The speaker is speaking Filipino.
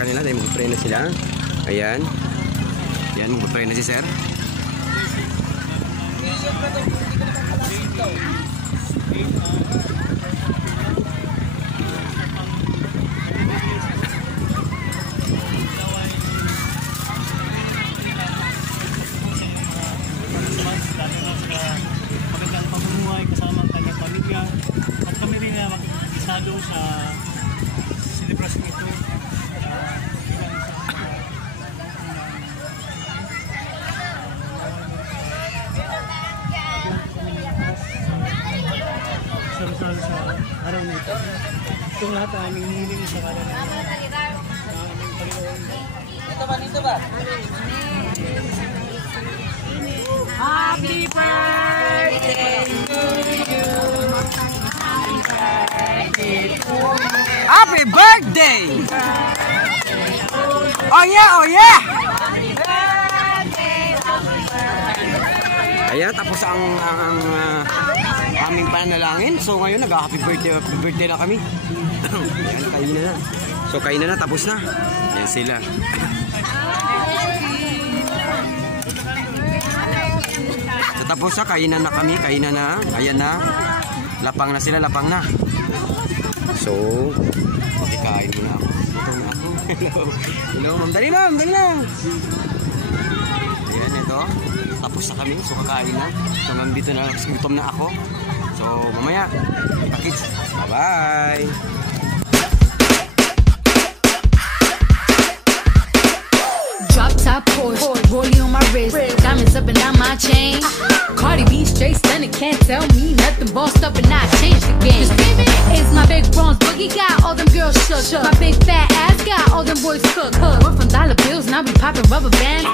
kanila dahil mag-pray na sila. Ayan. Ayan, mag-pray na si sir. Magandang pamumuhay kasama ang kanyang pamilya at kami rin na makikisado sa celebration ito. Sa araw na ito. Itong lahat ay aming hiling sa kanan ng aming Panginoon. Ito ba? Happy birthday to you. Happy birthday! Oh yeah, oh yeah! Ayan, tapos ang aming panalangin. So ngayon nag-happy birthday na kami. Ayan, kainan na. So kainan na, tapos na. Ayan sila. So tapos na, kainan na kami, kainan na. Ayan na. Lapang na sila, lapang na. So, kain mo na ako. Ito na ako. Hello. Hello, ma'am. Dali ma'am, dali lang. Ayan, ito. Tapos na kami, so kakain na. So ma'am, dito na, gutom na ako. So mamaya, kita-kits. Bye-bye! Drop top Porsche, rollie on my wrist, diamonds up and down my chain. Cardi B straight stunning, can't tell me nothing. Bossed up and I changed the game. It's my big bronze boogie, got all them girls shook. My big fat ass got all them boys cooked. We're from dollar bills, now we popping rubber bands.